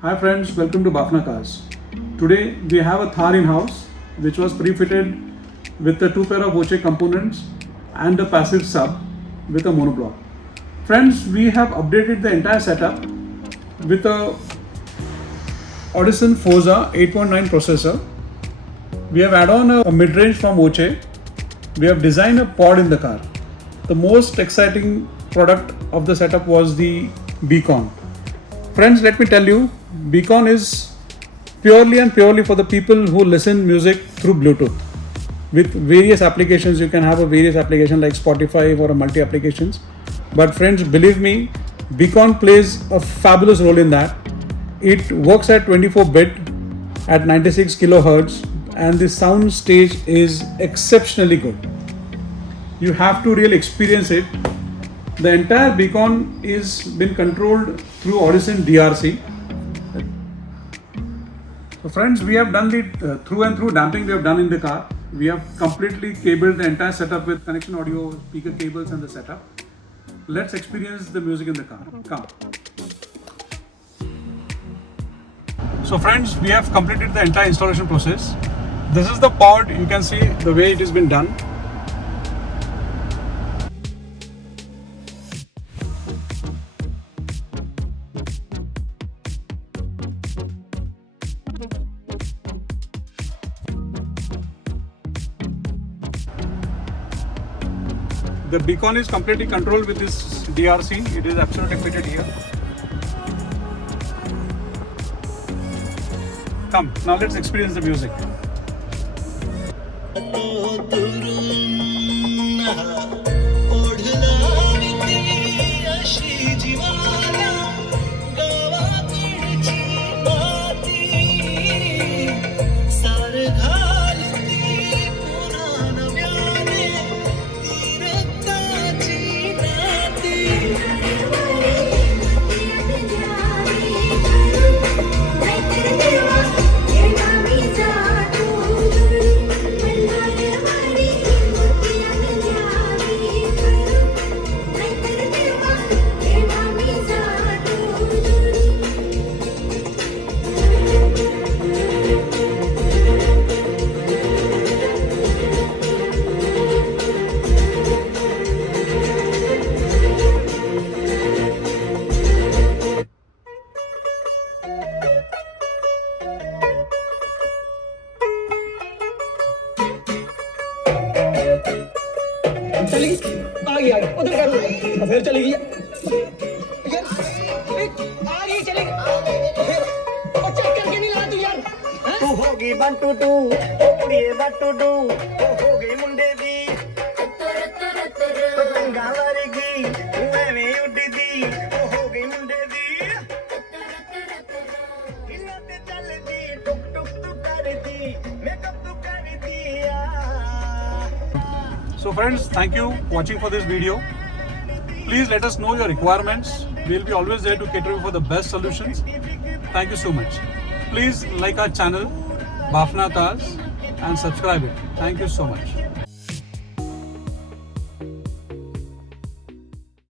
Hi friends, welcome to Bafna Cars. Today we have a Thar in-house which was pre-fitted with the 2 pair of Voce components and a passive sub with a monoblock. Friends, we have updated the entire setup with a Audison Forza 8.9 processor. We have added on a mid-range from Voce. We have designed a pod in the car. The most exciting product of the setup was the beacon. Friends, let me tell you, beacon is purely for the people who listen music through Bluetooth. With various applications, you can have a various application like Spotify or a multi applications. But friends, believe me, beacon plays a fabulous role in that. It works at 24-bit at 96 kilohertz and the sound stage is exceptionally good. You have to really experience it. The entire beacon is been controlled through Audison DRC. So friends, we have done the through and through damping we have done in the car. We have completely cabled the entire setup with connection audio, speaker cables and the setup. Let's experience the music in the car. Come. So friends, we have completed the entire installation process. This is the pod. You can see the way it has been done. The beacon is completely controlled with this DRC. It is absolutely fitted here. Come, now let's experience the music. चली आ गई उधर कर फिर चली गई यार आ रही चली फिर और चेक करके नहीं ला तू यार तू होगी 1 2 2 कुड़िए 1 2 2 हो गई मुंडे दी पतंगा वारेगी मैं भी उड़ी दी हो गई मुंडे दी हिला पे चल दी टुक टुक तू कर दी मेकअप तू कर दिया. So friends, thank you for watching for this video. Please let us know your requirements. We will be always there to cater you for the best solutions. Thank you so much. Please like our channel, Bafna Cars, and subscribe it. Thank you so much.